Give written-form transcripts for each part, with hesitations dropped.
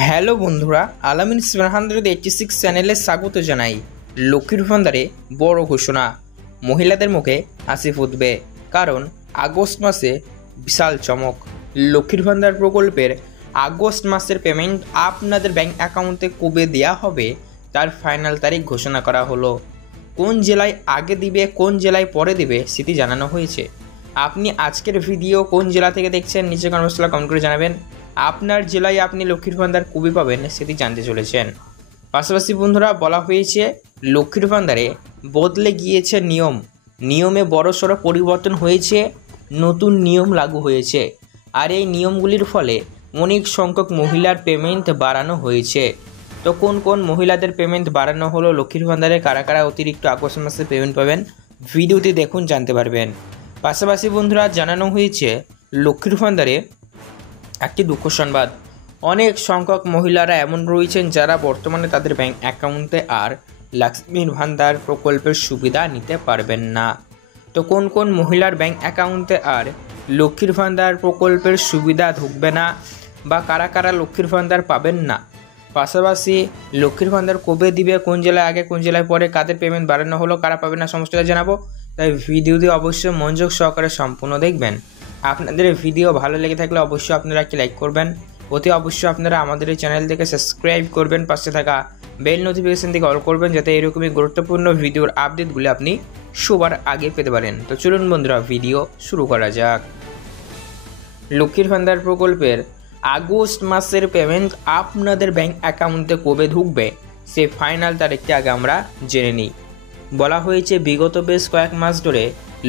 Hello বন্ধুরা, আলামিন 786 চ্যানেলে স্বাগত জানাই। লক্ষ্মীর ভান্ডারে বড় ঘোষণা, মহিলাদের মুখে হাসি ফুটবে, কারণ আগস্ট মাসে বিশাল চমক। লক্ষ্মীর ভান্ডার প্রকল্পের আগস্ট মাসের পেমেন্ট আপনাদের ব্যাংক অ্যাকাউন্টে কবে দেওয়া হবে তার ফাইনাল তারিখ ঘোষণা করা হলো। কোন জেলায় আগে দিবে, কোন জেলায় পরে দিবে সেটি জানানো হয়েছে। আপনি আজকের ভিডিও কোন জেলা থেকে দেখছেন নিচে কমেন্টে কমেন্ট করে জানাবেন। আপনার জেলায় আপনি লক্ষ্মীর ভান্ডার কবে পাবেন সেটি জানতে চলেছেন। পাশাপাশি বন্ধুরা, বলা হয়েছে লক্ষ্মীর ভান্ডারে বদলে গিয়েছে নিয়মে বড়সড় পরিবর্তন হয়েছে, নতুন নিয়ম লাগু হয়েছে। আর এই নিয়মগুলির ফলে অনেক সংখ্যক মহিলার পেমেন্ট বাড়ানো হয়েছে। তো কোন কোন মহিলাদের পেমেন্ট বাড়ানো হলো, লক্ষ্মীর ভান্ডারে কারা কারা অতিরিক্ত আগস্ট মাসে পেমেন্ট পাবেন, ভিডিওতে দেখুন, জানতে পারবেন। পাশাপাশি বন্ধুরা, জানানো হয়েছে লক্ষ্মীর ভান্ডারে একটি দুঃখ সংবাদ। অনেক সংখ্যক মহিলারা এমন রয়েছেন যারা বর্তমানে তাদের ব্যাংক অ্যাকাউন্টে আর লক্ষ্মীর ভান্ডার প্রকল্পের সুবিধা নিতে পারবেন না। তো কোন কোন মহিলার ব্যাংক অ্যাকাউন্টে আর লক্ষ্মীর ভান্ডার প্রকল্পের সুবিধা ঢুকবে না, বা কারা কারা লক্ষ্মীর ভান্ডার পাবেন না, পাশাপাশি লক্ষ্মীর ভান্ডার কবে দিবে, কোন জেলায় আগে কোন জেলায় পরে, কাদের পেমেন্ট বাড়ানো হলো, কারা পাবে না, সমস্তটা জানাবো। তাই ভিডিওটি অবশ্যই মনোযোগ সহকারে সম্পূর্ণ দেখবেন। আপনাদের ভিডিও ভালো লেগে থাকলে অবশ্যই আপনারা একটি লাইক করবেন। অতি অবশ্যই আপনারা আমাদের এই চ্যানেল থেকে সাবস্ক্রাইব করবেন, পাশে থাকা বেল নোটিফিকেশন থেকে অল করবেন, যাতে এরকমই গুরুত্বপূর্ণ ভিডিওর আপডেটগুলি আপনি সবার আগে পেতে পারেন। তো চলুন বন্ধুরা, ভিডিও শুরু করা যাক। লক্ষ্মীর ভান্ডার প্রকল্পের আগস্ট মাসের পেমেন্ট আপনাদের ব্যাংক অ্যাকাউন্টে কবে ঢুকবে সে ফাইনাল তারিখটি আগে আমরা জেনে নিই। বলা হয়েছে বিগত বেশ কয়েক মাস ধরে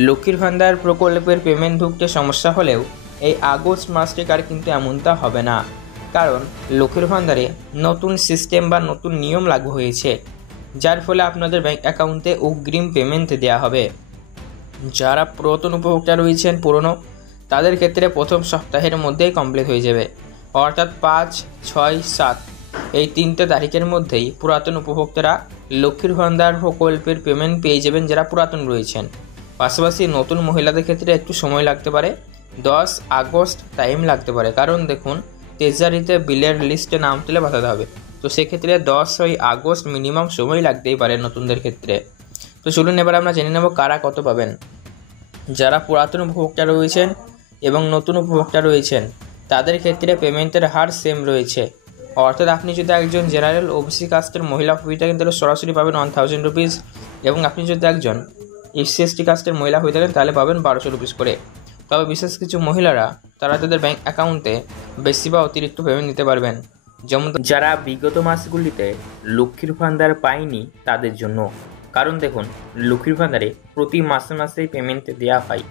লক্ষ্মীর ভান্ডার প্রকল্পের পেমেন্ট ঢুকতে সমস্যা হলেও এই আগস্ট মাসটিক আর কিন্তু এমনটা হবে না, কারণ লক্ষ্মীর ভান্ডারে নতুন সিস্টেম বা নতুন নিয়ম লাগু হয়েছে, যার ফলে আপনাদের ব্যাংক অ্যাকাউন্টে অগ্রিম পেমেন্ট দেওয়া হবে। যারা পুরাতন উপভোক্তা রয়েছেন পুরনো, তাদের ক্ষেত্রে প্রথম সপ্তাহের মধ্যেই কমপ্লিট হয়ে যাবে, অর্থাৎ 5, 6, 7 এই 3টে তারিখের মধ্যেই পুরাতন উপভোক্তারা লক্ষ্মীর ভান্ডার প্রকল্পের পেমেন্ট পেয়ে যাবেন যারা পুরাতন রয়েছেন। পাশাপাশি নতুন মহিলাদের ক্ষেত্রে একটু সময় লাগতে পারে, 10 আগস্ট টাইম লাগতে পারে, কারণ দেখুন ট্রেজারিতে বিলের লিস্টে নাম তুলে পাঠাতে হবে। তো সেক্ষেত্রে 10 আগস্ট মিনিমাম সময় লাগতেই পারে নতুনদের ক্ষেত্রে। তো চলুন এবার আমরা জেনে নেব কারা কত পাবেন। যারা পুরাতন উপভোক্তা রয়েছেন এবং নতুন উপভোক্তা রয়েছেন তাদের ক্ষেত্রে পেমেন্টের হার সেম রয়েছে, অর্থাৎ আপনি যদি একজন জেনারেল ওবিসি কাস্টের মহিলা হয়ে থাকেন তাহলে সরাসরি পাবেন 1000 রুপিস, এবং আপনি যদি একজন SC/ST কাস্টের মহিলা হয়ে থাকেন তাহলে পাবেন 1200 রুপিস করে। তবে বিশেষ কিছু মহিলারা তারা তাদের ব্যাংক অ্যাকাউন্টে বেশি বা অতিরিক্ত পেমেন্ট নিতে পারবেন, যেমন যারা বিগত মাসগুলিতে লক্ষ্মীর ভান্ডার পায়নি তাদের জন্য। কারণ দেখুন, লক্ষ্মীর ভান্ডারে প্রতি মাসে মাসেই পেমেন্ট দেওয়া হয়,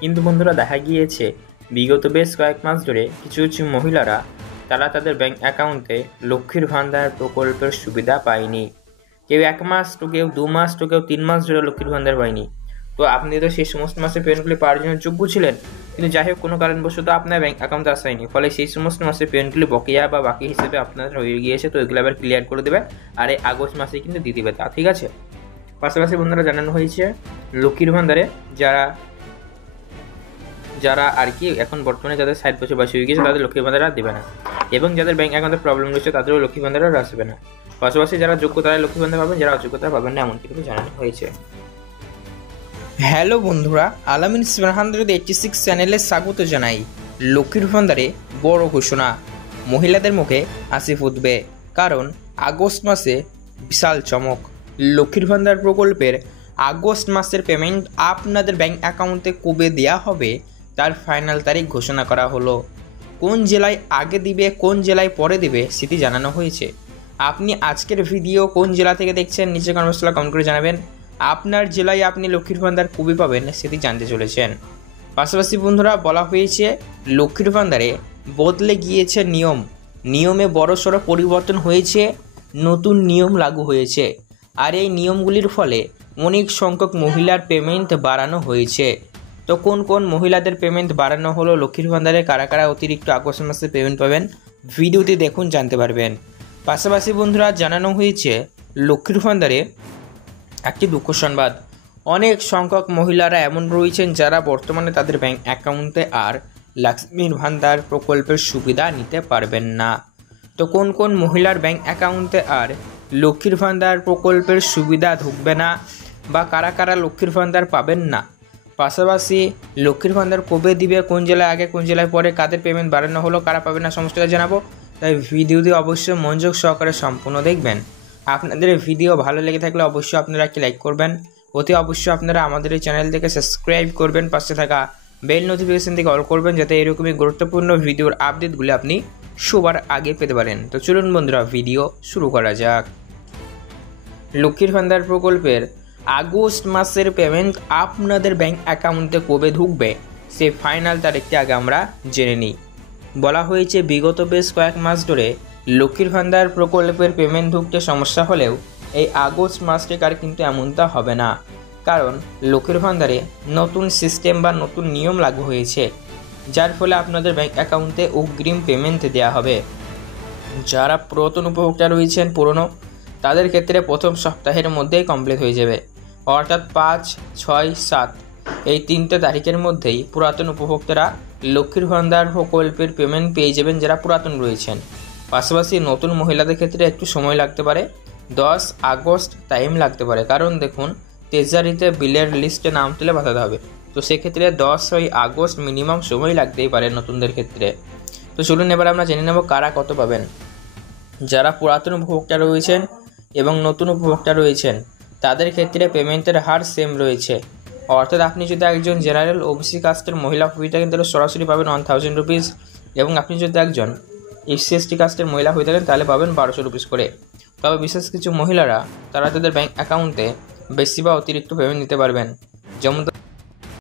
কিন্তু বন্ধুরা দেখা গিয়েছে বিগত বেশ কয়েক মাস ধরে কিছু কিছু মহিলারা তারা তাদের ব্যাংক অ্যাকাউন্টে লক্ষ্মীর ভান্ডার প্রকল্পের সুবিধা পায়নি। কেউ 1 মাস, তো কেউ 2 মাস, তো কেউ 3 মাস ধরে লক্ষ্মীর ভান্ডার পায়নি। তো আপনি তো সেই সমস্ত মাসের পেমেন্টগুলি পাওয়ার জন্য যোগ্য ছিলেন, কিন্তু যাই হোক কোনো কারণবশত আপনার ব্যাংক অ্যাকাউন্টে আসেনি, ফলে সেই সমস্ত মাসের পেমেন্টগুলি বকেয়া বা বাকি হিসেবে আপনার হয়ে গিয়েছে। তো এগুলো আবার ক্লিয়ার করে দেবে, আর এই আগস্ট মাসে কিন্তু দিয়ে দেবে তা, ঠিক আছে। পাশাপাশি বন্ধুরা, জানানো হয়েছে লক্ষ্মীর ভান্ডারে যারা আর কি এখন বর্তমানে যাদের 60 বছর বয়স হয়ে গিয়েছে তাদের লক্ষ্মীর ভান্ডার আর দেবে না, এবং যাদের ব্যাংক অ্যাকাউন্টে প্রবলেম রয়েছে তাদেরও লক্ষ্মীর ভান্ডার আর আসবে না। পাশাপাশি যারা যোগ্য তারা লক্ষ্মীর ভান্ডার পাবেন, যারা অযোগ্য তারা পাবেন না, এমনকি কিন্তু জানানো হয়েছে। হ্যালো বন্ধুরা, আলামিন 786 চ্যানেলে স্বাগত জানাই। লক্ষ্মীর ভান্ডারে বড় ঘোষণা, মহিলাদের মুখে হাসি ফুটবে, কারণ আগস্ট মাসে বিশাল চমক। লক্ষ্মীর ভান্ডার প্রকল্পের আগস্ট মাসের পেমেন্ট আপনাদের ব্যাংক অ্যাকাউন্টে কবে দেওয়া হবে তার ফাইনাল তারিখ ঘোষণা করা হলো। কোন জেলায় আগে দিবে, কোন জেলায় পরে দিবে সেটি জানানো হয়েছে। আপনি আজকের ভিডিও কোন জেলা থেকে দেখছেন নিচে কমেন্টে কমেন্ট করে জানাবেন। আপনার জেলায় আপনি লক্ষ্মীর ভান্ডার কবে পাবেন সেটি জানতে চলেছেন। পাশাপাশি বন্ধুরা, বলা হয়েছে লক্ষ্মীর ভান্ডারে বদলে গিয়েছে নিয়মে বড়সড় পরিবর্তন হয়েছে, নতুন নিয়ম লাগু হয়েছে। আর এই নিয়মগুলির ফলে অনেক সংখ্যক মহিলার পেমেন্ট বাড়ানো হয়েছে। তো কোন কোন মহিলাদের পেমেন্ট বাড়ানো হলো, লক্ষ্মীর ভান্ডারে কারা কারা অতিরিক্ত আগস্ট মাসে পেমেন্ট পাবেন, ভিডিওটি দেখুন, জানতে পারবেন। পাশাপাশি বন্ধুরা, জানানো হয়েছে লক্ষ্মীর ভান্ডারে একটি দুঃখ সংবাদ। অনেক সংখ্যক মহিলারা এমন রয়েছেন যারা বর্তমানে তাদের ব্যাংক অ্যাকাউন্টে আর লক্ষ্মীর ভান্ডার প্রকল্পের সুবিধা নিতে পারবেন না। তো কোন কোন মহিলার ব্যাংক অ্যাকাউন্টে আর লক্ষ্মীর ভান্ডার প্রকল্পের সুবিধা ঢুকবে না বা কারা কারা লক্ষ্মীর ভান্ডার পাবেন না, পাশাপাশি লক্ষ্মীর ভান্ডার কবে দিবে, কোন জেলায় আগে কোন জেলায় পরে, কাদের পেমেন্ট বাড়ানো হলো, কারা পাবেন না, সমস্তটা জানাবো। তাই ভিডিওটি অবশ্যই মনোযোগ সহকারে সম্পূর্ণ দেখবেন। আপনাদের ভিডিও ভালো লেগে থাকলে অবশ্যই আপনারা একটি লাইক করবেন। অতি অবশ্যই আপনারা আমাদের এই চ্যানেলটিকে সাবস্ক্রাইব করবেন, পাশে থাকা বেল নোটিফিকেশন থেকে অল করবেন, যাতে এরকমই গুরুত্বপূর্ণ ভিডিওর আপডেটগুলি আপনি সবার আগে পেতে পারেন। তো চলুন বন্ধুরা, ভিডিও শুরু করা যাক। লক্ষ্মীর ভান্ডার প্রকল্পের আগস্ট মাসের পেমেন্ট আপনাদের ব্যাংক অ্যাকাউন্টে কবে ঢুকবে সে ফাইনাল তারিখটি আগে আমরা জেনে নিই। বলা হয়েছে বিগত বেশ কয়েক মাস ধরে লক্ষ্মীর ভান্ডার প্রকল্পের পেমেন্ট ঢুকতে সমস্যা হলেও এই আগস্ট মাস থেকে আর কিন্তু এমনটা হবে না, কারণ লক্ষ্মীর ভান্ডারে নতুন সিস্টেম বা নতুন নিয়ম লাগু হয়েছে, যার ফলে আপনাদের ব্যাংক অ্যাকাউন্টে অগ্রিম পেমেন্ট দেওয়া হবে। যারা পুরাতন উপভোক্তা রয়েছেন পুরনো, তাদের ক্ষেত্রে প্রথম সপ্তাহের মধ্যেই কমপ্লিট হয়ে যাবে, অর্থাৎ 5, 6, 7 এই 3টে তারিখের মধ্যেই পুরাতন উপভোক্তারা লক্ষ্মীর ভান্ডার প্রকল্পের পেমেন্ট পেয়ে যাবেন যারা পুরাতন রয়েছেন। পাশাপাশি নতুন মহিলাদের ক্ষেত্রে একটু সময় লাগতে পারে, 10 আগস্ট টাইম লাগতে পারে, কারণ দেখুন ট্রেজারিতে বিলের লিস্টে নাম তুলে পাঠাতে হবে, তো সেক্ষেত্রে 10 আগস্ট মিনিমাম সময় লাগতেই পারে নতুনদের ক্ষেত্রে। তো চলুন এবার আমরা জেনে নেব কারা কত পাবেন। যারা পুরাতন উপভোক্তা রয়েছেন এবং নতুন উপভোক্তা রয়েছেন তাদের ক্ষেত্রে পেমেন্টের হার সেম রয়েছে, অর্থাৎ আপনি যদি একজন জেনারেল ওবিসি কাস্টের মহিলা হয়ে থাকেন তাহলে সরাসরি পাবেন 1000 রুপিস, এবং আপনি যদি একজন এসসি এসটি কাস্টের মহিলা হয়ে থাকেন তাহলে পাবেন 1200 রুপিস করে। তবে বিশেষ কিছু মহিলারা তারা তাদের ব্যাংক অ্যাকাউন্টে বেশি বা অতিরিক্ত পেমেন্ট নিতে পারবেন, যেমন